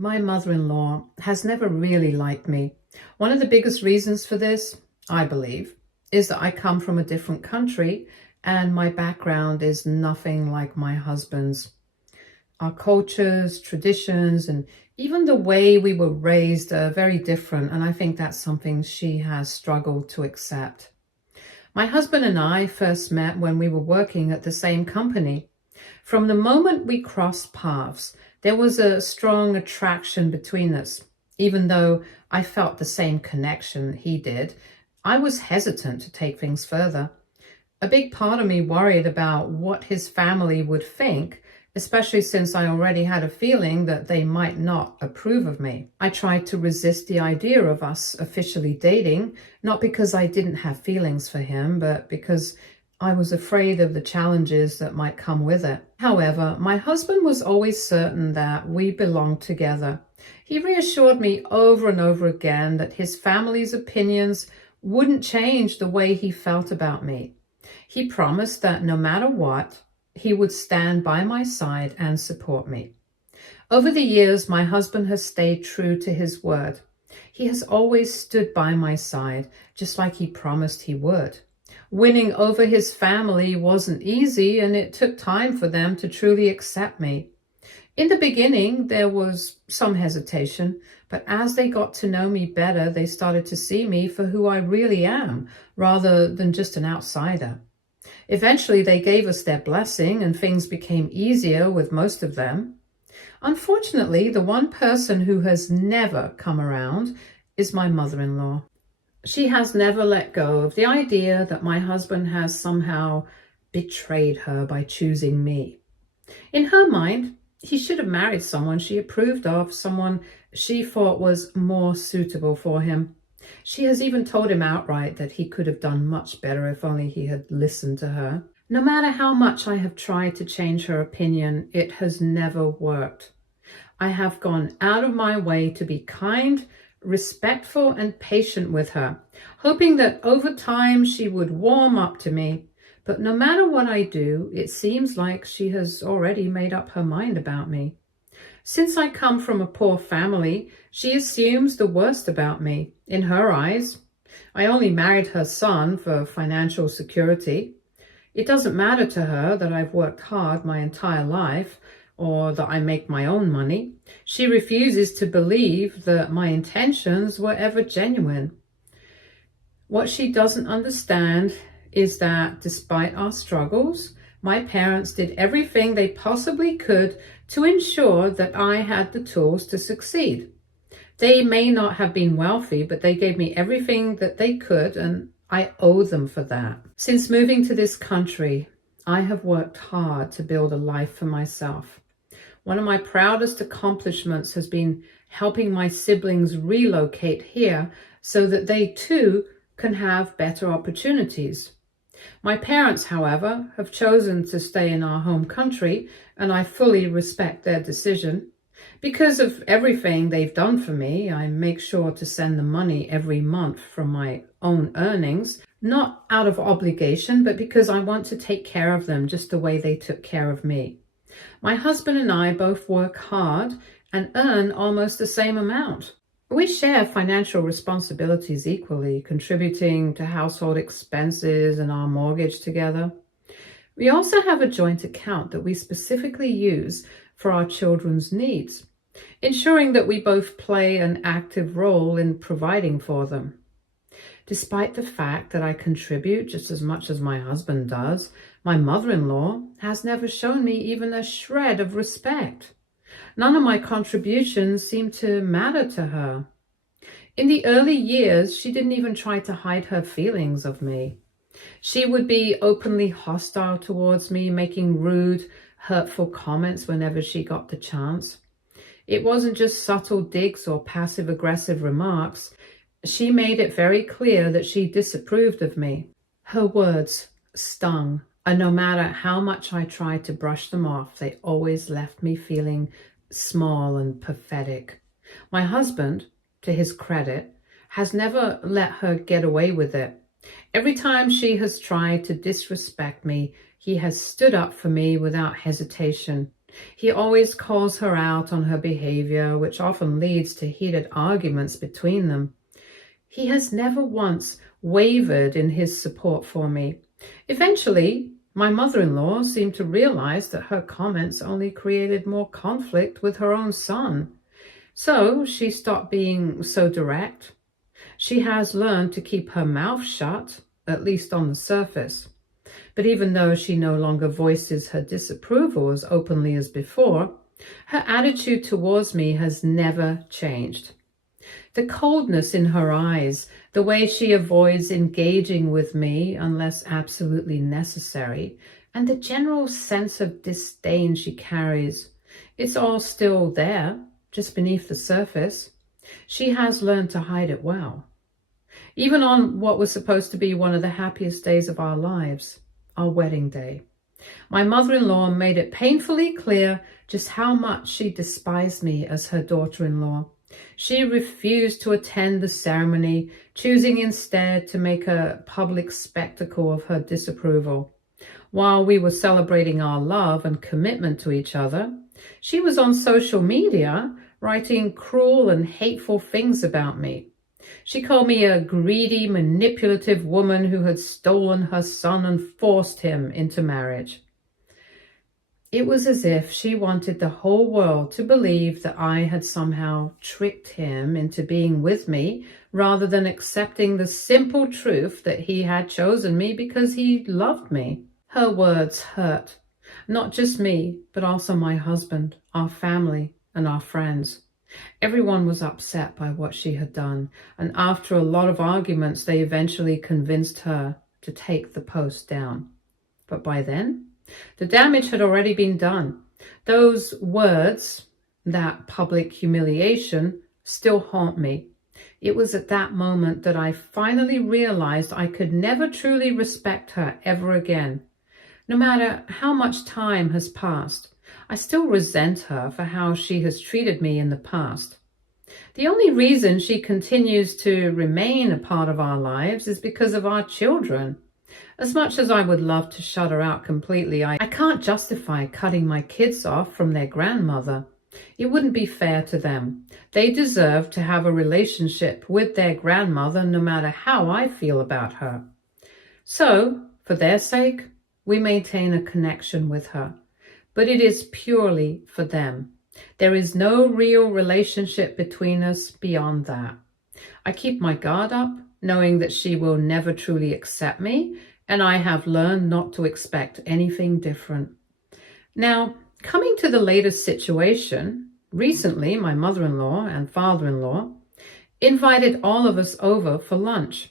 My mother-in-law has never really liked me. One of the biggest reasons for this, I believe, is that I come from a different country and my background is nothing like my husband's. Our cultures, traditions, and even the way we were raised are very different, and I think that's something she has struggled to accept. My husband and I first met when we were working at the same company. From the moment we crossed paths, there was a strong attraction between us. Even though I felt the same connection he did, I was hesitant to take things further. A big part of me worried about what his family would think, especially since I already had a feeling that they might not approve of me. I tried to resist the idea of us officially dating, not because I didn't have feelings for him, but because I was afraid of the challenges that might come with it. However, my husband was always certain that we belonged together. He reassured me over and over again that his family's opinions wouldn't change the way he felt about me. He promised that no matter what, he would stand by my side and support me. Over the years, my husband has stayed true to his word. He has always stood by my side, just like he promised he would. Winning over his family wasn't easy, and it took time for them to truly accept me. In the beginning, there was some hesitation, but as they got to know me better, they started to see me for who I really am, rather than just an outsider. Eventually, they gave us their blessing, and things became easier with most of them. Unfortunately, the one person who has never come around is my mother-in-law. She has never let go of the idea that my husband has somehow betrayed her by choosing me. In her mind, he should have married someone she approved of, someone she thought was more suitable for him. She has even told him outright that he could have done much better if only he had listened to her. No matter how much I have tried to change her opinion, it has never worked. I have gone out of my way to be kind, respectful, and patient with her, hoping that over time she would warm up to me. But no matter what I do, it seems like she has already made up her mind about me. Since I come from a poor family, she assumes the worst about me. In her eyes, I only married her son for financial security. It doesn't matter to her that I've worked hard my entire life or that I make my own money. She refuses to believe that my intentions were ever genuine. What she doesn't understand is that despite our struggles, my parents did everything they possibly could to ensure that I had the tools to succeed. They may not have been wealthy, but they gave me everything that they could, and I owe them for that. Since moving to this country, I have worked hard to build a life for myself. One of my proudest accomplishments has been helping my siblings relocate here so that they too can have better opportunities. My parents, however, have chosen to stay in our home country, and I fully respect their decision. Because of everything they've done for me, I make sure to send the money every month from my own earnings, not out of obligation, but because I want to take care of them just the way they took care of me. My husband and I both work hard and earn almost the same amount. We share financial responsibilities equally, contributing to household expenses and our mortgage together. We also have a joint account that we specifically use for our children's needs, ensuring that we both play an active role in providing for them. Despite the fact that I contribute just as much as my husband does, my mother-in-law has never shown me even a shred of respect. None of my contributions seem to matter to her. In the early years, she didn't even try to hide her feelings of me. She would be openly hostile towards me, making rude, hurtful comments whenever she got the chance. It wasn't just subtle digs or passive-aggressive remarks. She made it very clear that she disapproved of me. Her words stung, and no matter how much I tried to brush them off, they always left me feeling small and pathetic. My husband, to his credit, has never let her get away with it. Every time she has tried to disrespect me, he has stood up for me without hesitation. He always calls her out on her behavior, which often leads to heated arguments between them. He has never once wavered in his support for me. Eventually, my mother-in-law seemed to realize that her comments only created more conflict with her own son. So she stopped being so direct. She has learned to keep her mouth shut, at least on the surface. But even though she no longer voices her disapproval as openly as before, her attitude towards me has never changed. The coldness in her eyes, the way she avoids engaging with me unless absolutely necessary, and the general sense of disdain she carries, it's all still there, just beneath the surface. She has learned to hide it well. Even on what was supposed to be one of the happiest days of our lives, our wedding day, my mother-in-law made it painfully clear just how much she despised me as her daughter-in-law. She refused to attend the ceremony, choosing instead to make a public spectacle of her disapproval. While we were celebrating our love and commitment to each other, she was on social media writing cruel and hateful things about me. She called me a greedy, manipulative woman who had stolen her son and forced him into marriage. It was as if she wanted the whole world to believe that I had somehow tricked him into being with me, rather than accepting the simple truth that he had chosen me because he loved me. Her words hurt, not just me, but also my husband, our family, and our friends. Everyone was upset by what she had done, and after a lot of arguments, they eventually convinced her to take the post down. But by then, the damage had already been done. Those words, that public humiliation, still haunt me. It was at that moment that I finally realized I could never truly respect her ever again. No matter how much time has passed, I still resent her for how she has treated me in the past. The only reason she continues to remain a part of our lives is because of our children. As much as I would love to shut her out completely, I can't justify cutting my kids off from their grandmother. It wouldn't be fair to them. They deserve to have a relationship with their grandmother no matter how I feel about her. So, for their sake, we maintain a connection with her. But it is purely for them. There is no real relationship between us beyond that. I keep my guard up, knowing that she will never truly accept me, and I have learned not to expect anything different. Now, coming to the latest situation, recently my mother-in-law and father-in-law invited all of us over for lunch.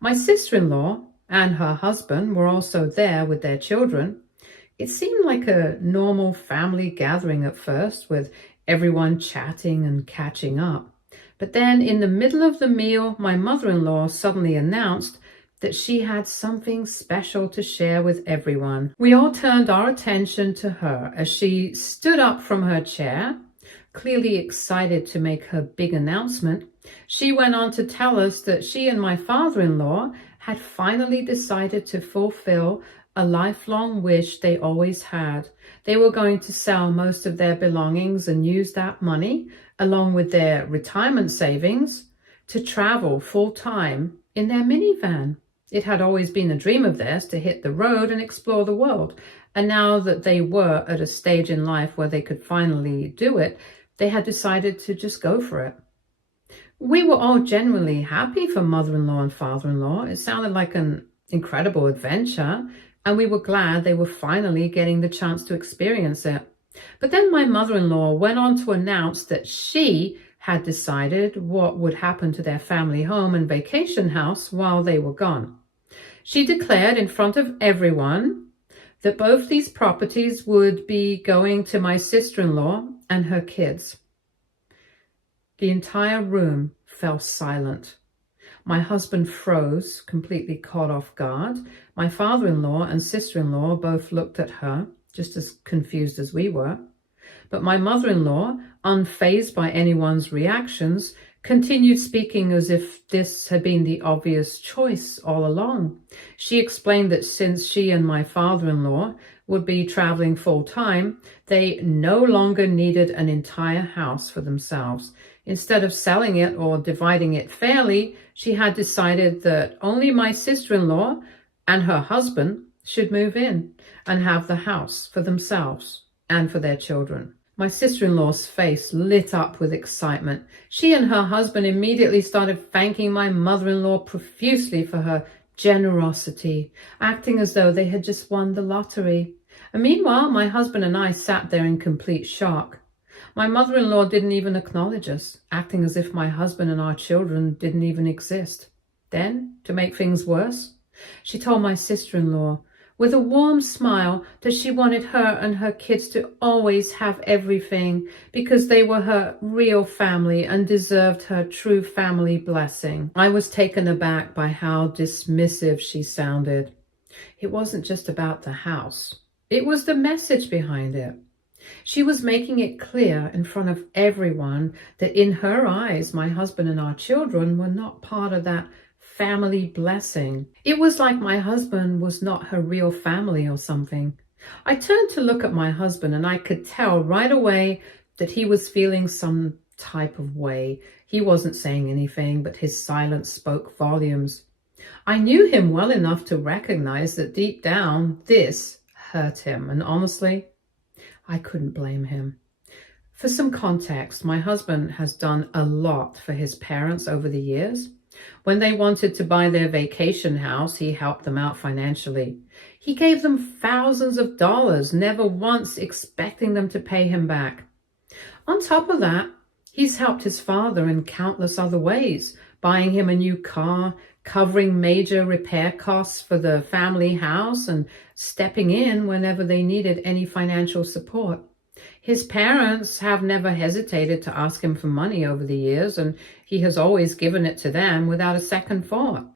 My sister-in-law and her husband were also there with their children. It seemed like a normal family gathering at first, with everyone chatting and catching up. But then in the middle of the meal, my mother-in-law suddenly announced that she had something special to share with everyone. We all turned our attention to her as she stood up from her chair, clearly excited to make her big announcement. She went on to tell us that she and my father-in-law had finally decided to fulfill a lifelong wish they always had. They were going to sell most of their belongings and use that money, along with their retirement savings, to travel full-time in their minivan. It had always been a dream of theirs to hit the road and explore the world. And now that they were at a stage in life where they could finally do it, they had decided to just go for it. We were all genuinely happy for mother-in-law and father-in-law. It sounded like an incredible adventure, and we were glad they were finally getting the chance to experience it. But then my mother-in-law went on to announce that she had decided what would happen to their family home and vacation house while they were gone. She declared in front of everyone that both these properties would be going to my sister-in-law and her kids. The entire room fell silent. My husband froze, completely caught off guard. My father-in-law and sister-in-law both looked at her, just as confused as we were. But my mother-in-law, unfazed by anyone's reactions, continued speaking as if this had been the obvious choice all along. She explained that since she and my father-in-law would be traveling full time, they no longer needed an entire house for themselves. Instead of selling it or dividing it fairly, she had decided that only my sister-in-law and her husband should move in and have the house for themselves and for their children. My sister-in-law's face lit up with excitement. She and her husband immediately started thanking my mother-in-law profusely for her generosity, acting as though they had just won the lottery. And meanwhile, my husband and I sat there in complete shock. My mother-in-law didn't even acknowledge us, acting as if my husband and our children didn't even exist. Then, to make things worse, she told my sister-in-law with a warm smile that she wanted her and her kids to always have everything because they were her real family and deserved her true family blessing. I was taken aback by how dismissive she sounded. It wasn't just about the house. It was the message behind it. She was making it clear in front of everyone that in her eyes, my husband and our children were not part of that family blessing. It was like my husband was not her real family or something. I turned to look at my husband and I could tell right away that he was feeling some type of way. He wasn't saying anything, but his silence spoke volumes. I knew him well enough to recognize that deep down, this hurt him. And honestly, I couldn't blame him. For some context, my husband has done a lot for his parents over the years. When they wanted to buy their vacation house, he helped them out financially. He gave them thousands of dollars, never once expecting them to pay him back. On top of that, he's helped his father in countless other ways, buying him a new car, covering major repair costs for the family house, and stepping in whenever they needed any financial support. His parents have never hesitated to ask him for money over the years, and he has always given it to them without a second thought.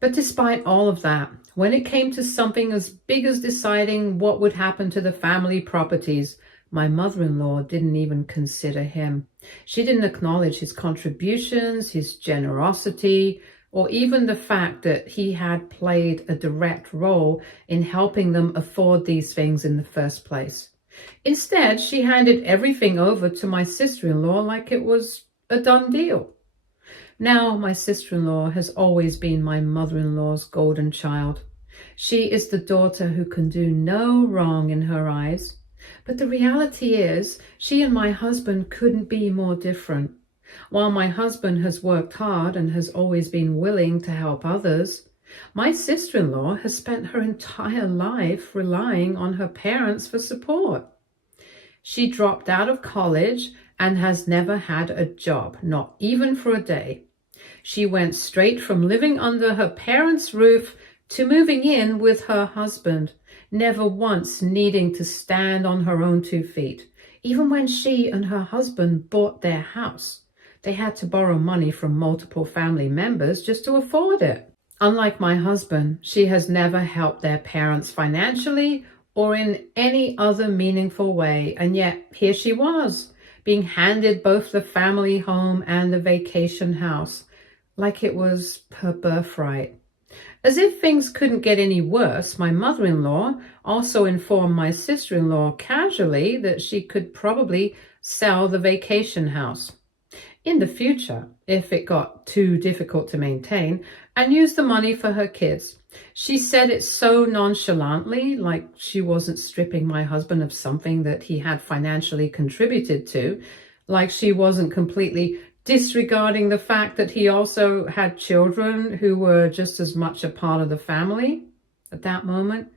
But despite all of that, when it came to something as big as deciding what would happen to the family properties, my mother-in-law didn't even consider him. She didn't acknowledge his contributions, his generosity, or even the fact that he had played a direct role in helping them afford these things in the first place. Instead, she handed everything over to my sister-in-law like it was a done deal. Now, my sister-in-law has always been my mother-in-law's golden child. She is the daughter who can do no wrong in her eyes. But the reality is, she and my husband couldn't be more different. While my husband has worked hard and has always been willing to help others, my sister-in-law has spent her entire life relying on her parents for support. She dropped out of college and has never had a job, not even for a day. She went straight from living under her parents' roof to moving in with her husband, never once needing to stand on her own 2 feet. Even when she and her husband bought their house, they had to borrow money from multiple family members just to afford it. Unlike my husband, she has never helped their parents financially or in any other meaningful way. And yet here she was, being handed both the family home and the vacation house, like it was her birthright. As if things couldn't get any worse, my mother-in-law also informed my sister-in-law casually that she could probably sell the vacation house in the future, if it got too difficult to maintain, and use the money for her kids. She said it so nonchalantly, like she wasn't stripping my husband of something that he had financially contributed to, like she wasn't completely disregarding the fact that he also had children who were just as much a part of the family. At that moment,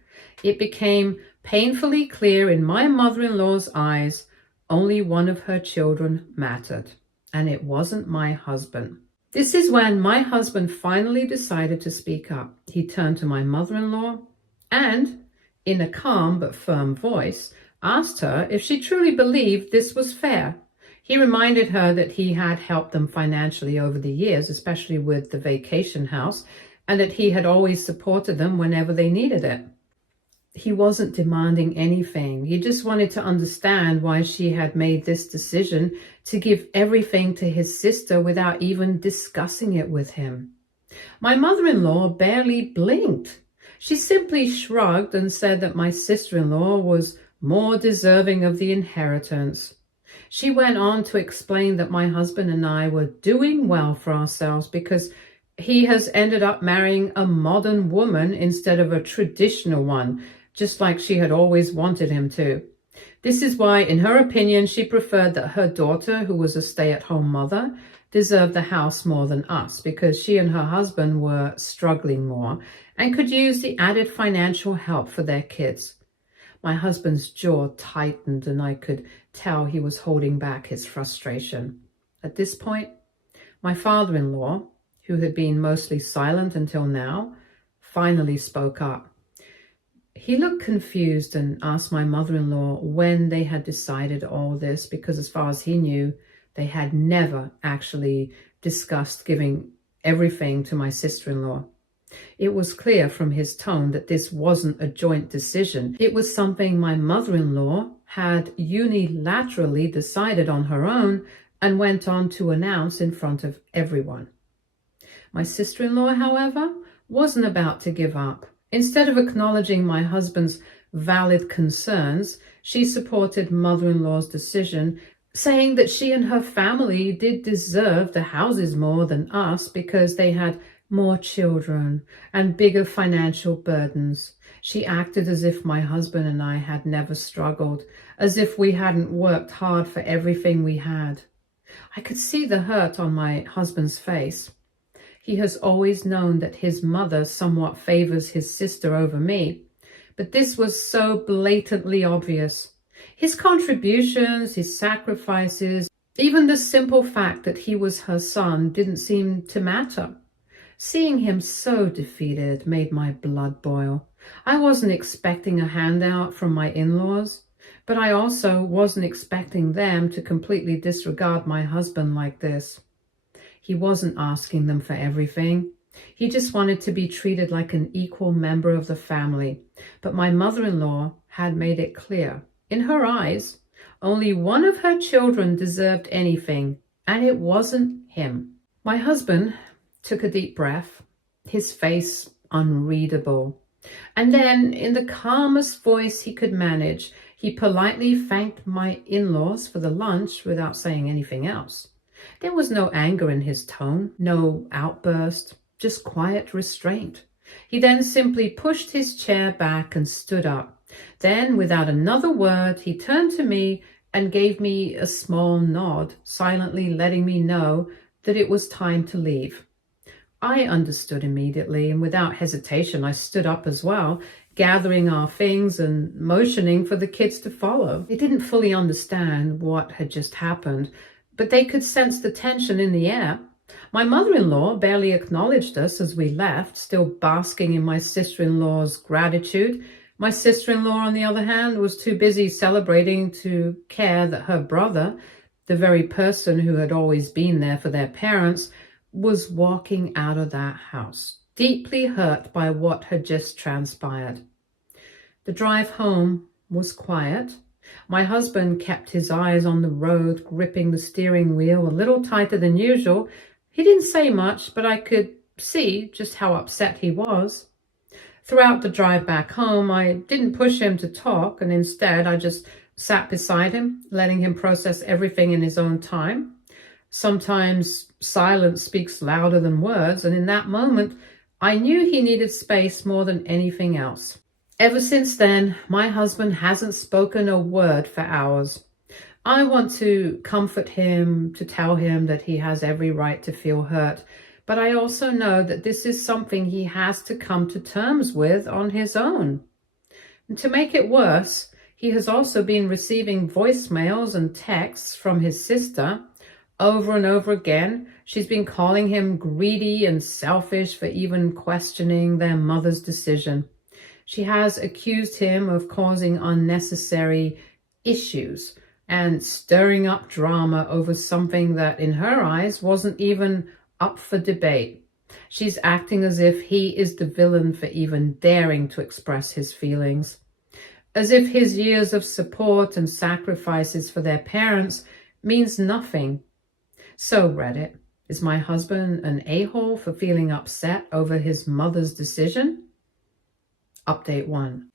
it became painfully clear in my mother-in-law's eyes, only one of her children mattered. And it wasn't my husband. This is when my husband finally decided to speak up. He turned to my mother-in-law and, in a calm but firm voice, asked her if she truly believed this was fair. He reminded her that he had helped them financially over the years, especially with the vacation house, and that he had always supported them whenever they needed it. He wasn't demanding anything. He just wanted to understand why she had made this decision to give everything to his sister without even discussing it with him. My mother-in-law barely blinked. She simply shrugged and said that my sister-in-law was more deserving of the inheritance. She went on to explain that my husband and I were doing well for ourselves because he has ended up marrying a modern woman instead of a traditional one, just like she had always wanted him to. This is why, in her opinion, she preferred that her daughter, who was a stay-at-home mother, deserved the house more than us because she and her husband were struggling more and could use the added financial help for their kids. My husband's jaw tightened and I could tell he was holding back his frustration. At this point, my father-in-law, who had been mostly silent until now, finally spoke up. He looked confused and asked my mother-in-law when they had decided all this because as far as he knew, they had never actually discussed giving everything to my sister-in-law. It was clear from his tone that this wasn't a joint decision. It was something my mother-in-law had unilaterally decided on her own and went on to announce in front of everyone. My sister-in-law, however, wasn't about to give up. Instead of acknowledging my husband's valid concerns, she supported mother-in-law's decision, saying that she and her family did deserve the houses more than us because they had more children and bigger financial burdens. She acted as if my husband and I had never struggled, as if we hadn't worked hard for everything we had. I could see the hurt on my husband's face. He has always known that his mother somewhat favors his sister over me, but this was so blatantly obvious. His contributions, his sacrifices, even the simple fact that he was her son didn't seem to matter. Seeing him so defeated made my blood boil. I wasn't expecting a handout from my in-laws, but I also wasn't expecting them to completely disregard my husband like this. He wasn't asking them for everything. He just wanted to be treated like an equal member of the family. But my mother-in-law had made it clear. In her eyes, only one of her children deserved anything, and it wasn't him. My husband took a deep breath, his face unreadable. And then, in the calmest voice he could manage, he politely thanked my in-laws for the lunch without saying anything else. There was no anger in his tone, no outburst, just quiet restraint. He then simply pushed his chair back and stood up. Then, without another word, he turned to me and gave me a small nod, silently letting me know that it was time to leave. I understood immediately, and without hesitation, I stood up as well, gathering our things and motioning for the kids to follow. They didn't fully understand what had just happened, but they could sense the tension in the air. My mother-in-law barely acknowledged us as we left, still basking in my sister-in-law's gratitude. My sister-in-law, on the other hand, was too busy celebrating to care that her brother, the very person who had always been there for their parents, was walking out of that house, deeply hurt by what had just transpired. The drive home was quiet. My husband kept his eyes on the road, gripping the steering wheel a little tighter than usual. He didn't say much, but I could see just how upset he was. Throughout the drive back home, I didn't push him to talk, and instead I just sat beside him, letting him process everything in his own time. Sometimes silence speaks louder than words, and in that moment, I knew he needed space more than anything else. Ever since then, my husband hasn't spoken a word for hours. I want to comfort him, to tell him that he has every right to feel hurt, but I also know that this is something he has to come to terms with on his own. And to make it worse, he has also been receiving voicemails and texts from his sister. Over and over again, she's been calling him greedy and selfish for even questioning their mother's decision. She has accused him of causing unnecessary issues and stirring up drama over something that, in her eyes, wasn't even up for debate. She's acting as if he is the villain for even daring to express his feelings, as if his years of support and sacrifices for their parents means nothing. So, Reddit, is my husband an a-hole for feeling upset over his mother's decision? Update 1.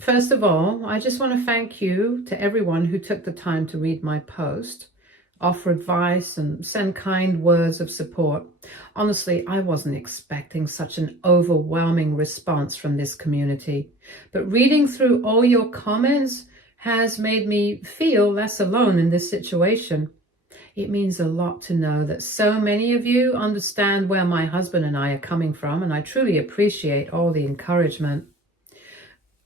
First of all, I just want to thank you to everyone who took the time to read my post, offer advice, and send kind words of support. Honestly, I wasn't expecting such an overwhelming response from this community, but reading through all your comments has made me feel less alone in this situation. It means a lot to know that so many of you understand where my husband and I are coming from, and I truly appreciate all the encouragement.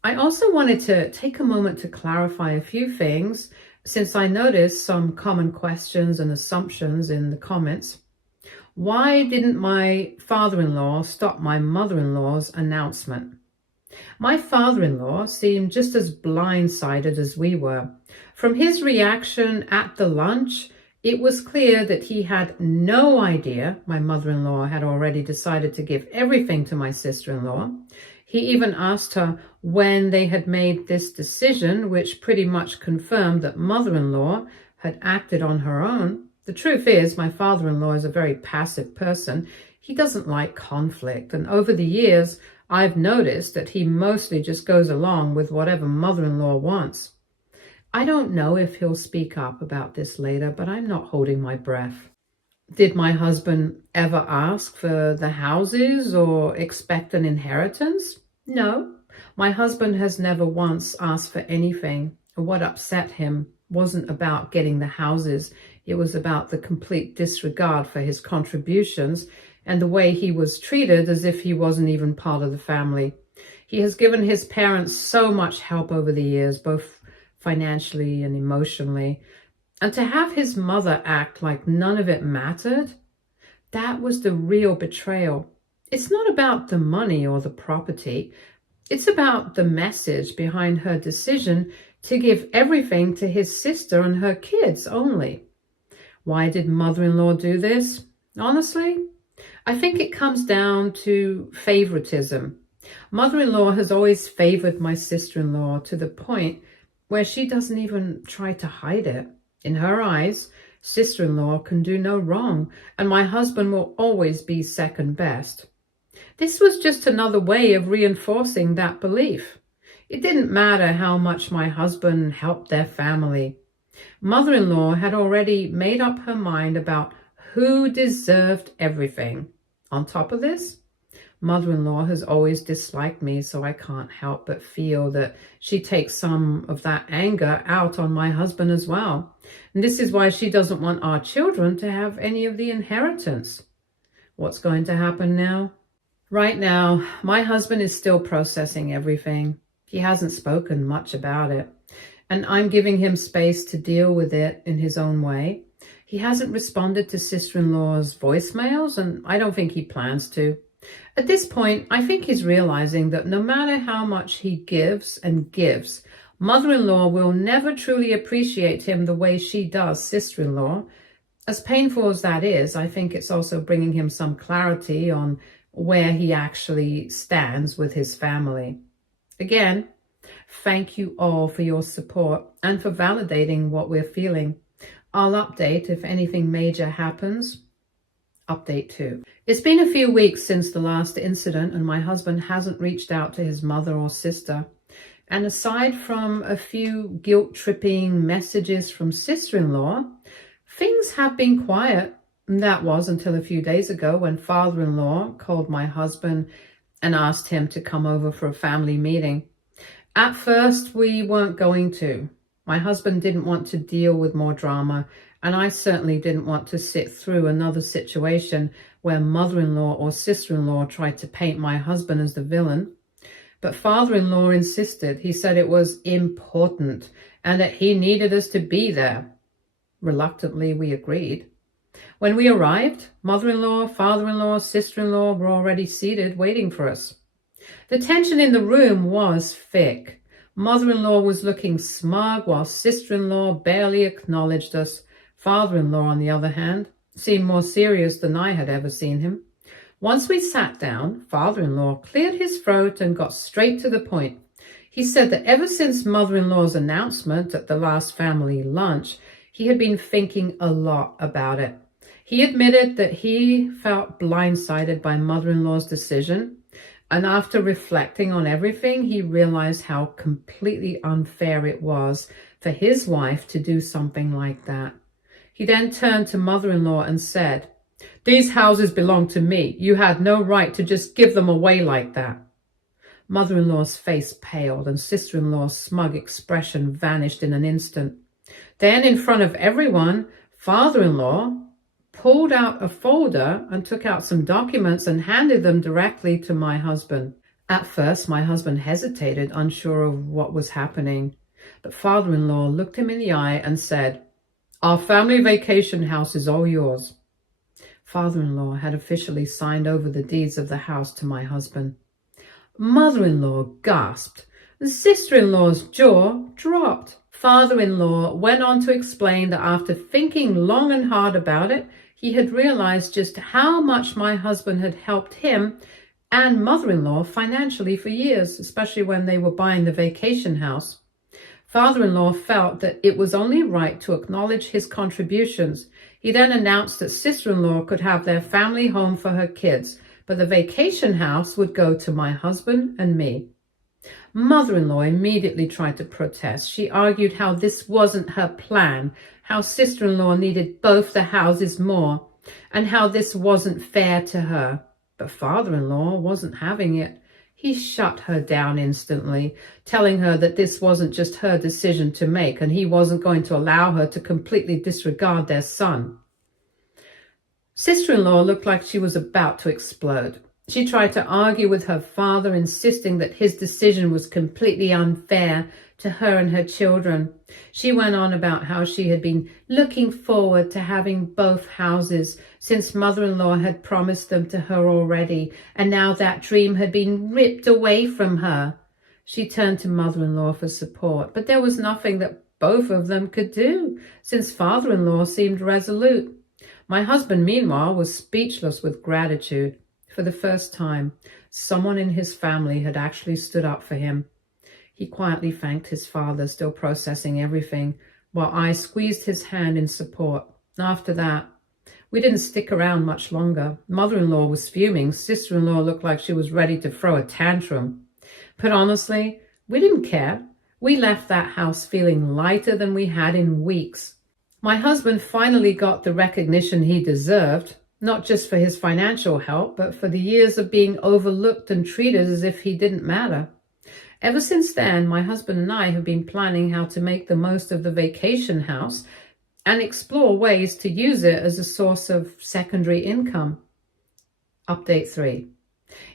I also wanted to take a moment to clarify a few things, since I noticed some common questions and assumptions in the comments. Why didn't my father-in-law stop my mother-in-law's announcement? My father-in-law seemed just as blindsided as we were. From his reaction at the lunch, it was clear that he had no idea my mother-in-law had already decided to give everything to my sister-in-law. He even asked her when they had made this decision, which pretty much confirmed that mother-in-law had acted on her own. The truth is, my father-in-law is a very passive person. He doesn't like conflict, and over the years, I've noticed that he mostly just goes along with whatever mother-in-law wants. I don't know if he'll speak up about this later, but I'm not holding my breath. Did my husband ever ask for the houses or expect an inheritance? No, my husband has never once asked for anything. What upset him wasn't about getting the houses. It was about the complete disregard for his contributions and the way he was treated as if he wasn't even part of the family. He has given his parents so much help over the years, both financially and emotionally. And to have his mother act like none of it mattered, that was the real betrayal. It's not about the money or the property. It's about the message behind her decision to give everything to his sister and her kids only. Why did mother-in-law do this? Honestly, I think it comes down to favoritism. Mother-in-law has always favored my sister-in-law to the point where she doesn't even try to hide it. In her eyes, sister-in-law can do no wrong, and my husband will always be second best. This was just another way of reinforcing that belief. It didn't matter how much my husband helped their family. Mother-in-law had already made up her mind about who deserved everything. On top of this, mother-in-law has always disliked me, so I can't help but feel that she takes some of that anger out on my husband as well. And this is why she doesn't want our children to have any of the inheritance. What's going to happen now? Right now, my husband is still processing everything. He hasn't spoken much about it, and I'm giving him space to deal with it in his own way. He hasn't responded to sister-in-law's voicemails, and I don't think he plans to. At this point, I think he's realizing that no matter how much he gives and gives, mother-in-law will never truly appreciate him the way she does sister-in-law. As painful as that is, I think it's also bringing him some clarity on where he actually stands with his family. Again, thank you all for your support and for validating what we're feeling. I'll update if anything major happens. Update 2. It's been a few weeks since the last incident, and my husband hasn't reached out to his mother or sister. And aside from a few guilt-tripping messages from sister-in-law, things have been quiet. And that was until a few days ago when father-in-law called my husband and asked him to come over for a family meeting. At first, we weren't going to. My husband didn't want to deal with more drama, and I certainly didn't want to sit through another situation where mother-in-law or sister-in-law tried to paint my husband as the villain. But father-in-law insisted. He said it was important and that he needed us to be there. Reluctantly, we agreed. When we arrived, mother-in-law, father-in-law, sister-in-law were already seated waiting for us. The tension in the room was thick. Mother-in-law was looking smug while sister-in-law barely acknowledged us. Father-in-law, on the other hand, seemed more serious than I had ever seen him. Once we sat down, father-in-law cleared his throat and got straight to the point. He said that ever since mother-in-law's announcement at the last family lunch, he had been thinking a lot about it. He admitted that he felt blindsided by mother-in-law's decision, And after reflecting on everything, he realized how completely unfair it was for his wife to do something like that. He then turned to mother-in-law and said, "These houses belong to me. You had no right to just give them away like that." Mother-in-law's face paled and sister-in-law's smug expression vanished in an instant. Then, in front of everyone, father-in-law pulled out a folder and took out some documents and handed them directly to my husband. At first, my husband hesitated, unsure of what was happening. But father-in-law looked him in the eye and said, "Our family vacation house is all yours." Father-in-law had officially signed over the deeds of the house to my husband. Mother-in-law gasped. Sister-in-law's jaw dropped. Father-in-law went on to explain that after thinking long and hard about it, he had realized just how much my husband had helped him and mother-in-law financially for years, especially when they were buying the vacation house. Father-in-law felt that it was only right to acknowledge his contributions. He then announced that sister-in-law could have their family home for her kids, but the vacation house would go to my husband and me. Mother-in-law immediately tried to protest. She argued how this wasn't her plan, how sister-in-law needed both the houses more, and how this wasn't fair to her. But father-in-law wasn't having it. He shut her down instantly, telling her that this wasn't just her decision to make, and he wasn't going to allow her to completely disregard their son. Sister-in-law looked like she was about to explode. She tried to argue with her father, insisting that his decision was completely unfair to her and her children. She went on about how she had been looking forward to having both houses since mother-in-law had promised them to her already, and now that dream had been ripped away from her. She turned to mother-in-law for support, but there was nothing that both of them could do, since father-in-law seemed resolute. My husband, meanwhile, was speechless with gratitude. For the first time, someone in his family had actually stood up for him. He quietly thanked his father, still processing everything, while I squeezed his hand in support. After that, we didn't stick around much longer. Mother-in-law was fuming. Sister-in-law looked like she was ready to throw a tantrum. But honestly, we didn't care. We left that house feeling lighter than we had in weeks. My husband finally got the recognition he deserved, not just for his financial help, but for the years of being overlooked and treated as if he didn't matter. Ever since then, my husband and I have been planning how to make the most of the vacation house and explore ways to use it as a source of secondary income. Update 3.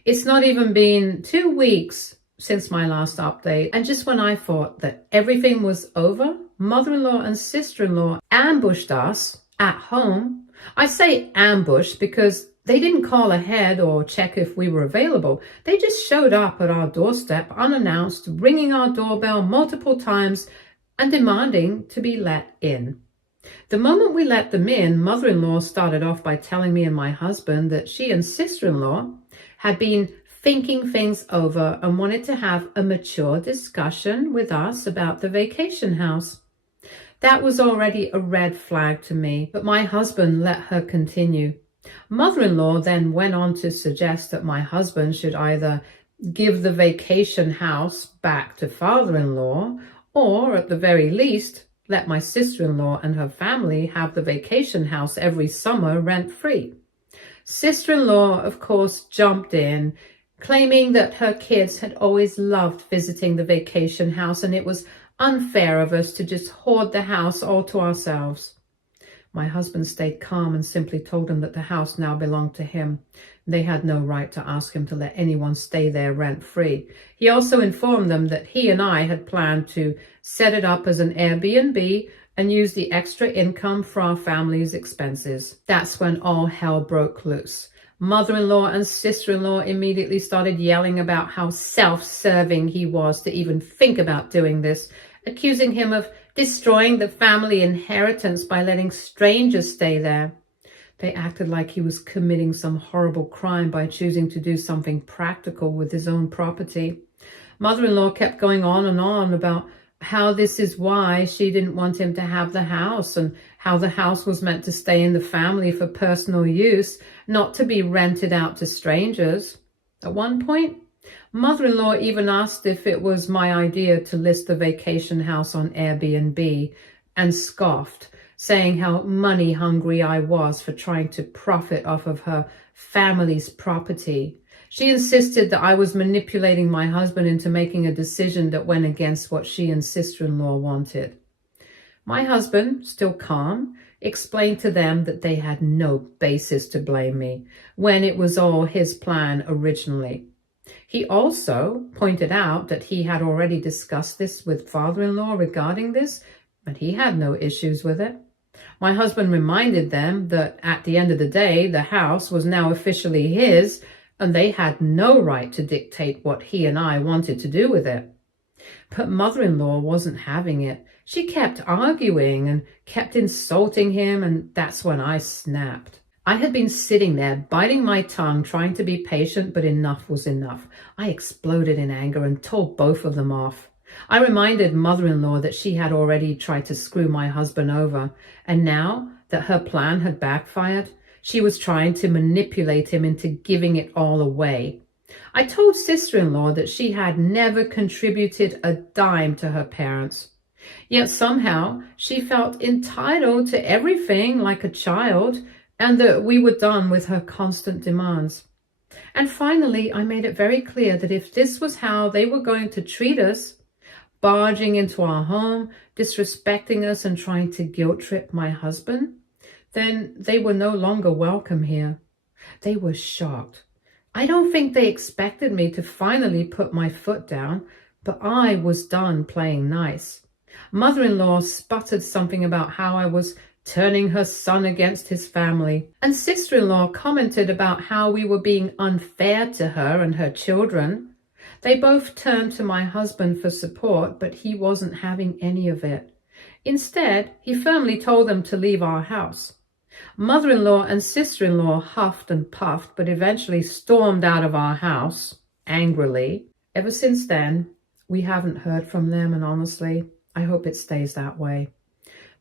It's not even been 2 weeks since my last update, and just when I thought that everything was over, mother-in-law and sister-in-law ambushed us at home. I say ambush because they didn't call ahead or check if we were available. They just showed up at our doorstep unannounced, ringing our doorbell multiple times and demanding to be let in. The moment we let them in, mother-in-law started off by telling me and my husband that she and sister-in-law had been thinking things over and wanted to have a mature discussion with us about the vacation house. That was already a red flag to me, but my husband let her continue. Mother-in-law then went on to suggest that my husband should either give the vacation house back to father-in-law, or at the very least, let my sister-in-law and her family have the vacation house every summer rent-free. Sister-in-law, of course, jumped in, claiming that her kids had always loved visiting the vacation house and it was unfair of us to just hoard the house all to ourselves. My husband stayed calm and simply told them that the house now belonged to him. They had no right to ask him to let anyone stay there rent-free. He also informed them that he and I had planned to set it up as an Airbnb and use the extra income for our family's expenses. That's when all hell broke loose. Mother-in-law and sister-in-law immediately started yelling about how self-serving he was to even think about doing this, accusing him of destroying the family inheritance by letting strangers stay there. They acted like he was committing some horrible crime by choosing to do something practical with his own property. Mother-in-law kept going on about how this is why she didn't want him to have the house and how the house was meant to stay in the family for personal use, not to be rented out to strangers. At one point, Mother-in-law even asked if it was my idea to list the vacation house on Airbnb and scoffed, saying how money hungry I was for trying to profit off of her family's property. She insisted that I was manipulating my husband into making a decision that went against what she and sister-in-law wanted. My husband, still calm, explained to them that they had no basis to blame me when it was all his plan originally. He also pointed out that he had already discussed this with father-in-law regarding this, and he had no issues with it. My husband reminded them that at the end of the day, the house was now officially his, and they had no right to dictate what he and I wanted to do with it. But mother-in-law wasn't having it. She kept arguing and kept insulting him, and that's when I snapped. I had been sitting there, biting my tongue, trying to be patient, but enough was enough. I exploded in anger and told both of them off. I reminded mother-in-law that she had already tried to screw my husband over, and now that her plan had backfired, she was trying to manipulate him into giving it all away. I told sister-in-law that she had never contributed a dime to her parents. Yet somehow she felt entitled to everything like a child, and that we were done with her constant demands. And finally, I made it very clear that if this was how they were going to treat us, barging into our home, disrespecting us and trying to guilt trip my husband, then they were no longer welcome here. They were shocked. I don't think they expected me to finally put my foot down, but I was done playing nice. Mother-in-law sputtered something about how I was turning her son against his family, and sister-in-law commented about how we were being unfair to her and her children. They both turned to my husband for support, but he wasn't having any of it. Instead, he firmly told them to leave our house. Mother-in-law and sister-in-law huffed and puffed, but eventually stormed out of our house, angrily. Ever since then, we haven't heard from them, and honestly, I hope it stays that way.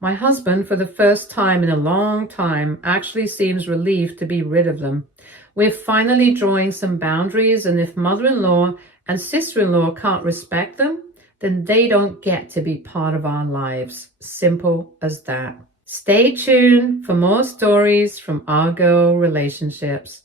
My husband, for the first time in a long time, actually seems relieved to be rid of them. We're finally drawing some boundaries, and if mother-in-law and sister-in-law can't respect them, then they don't get to be part of our lives. Simple as that. Stay tuned for more stories from our girl relationships.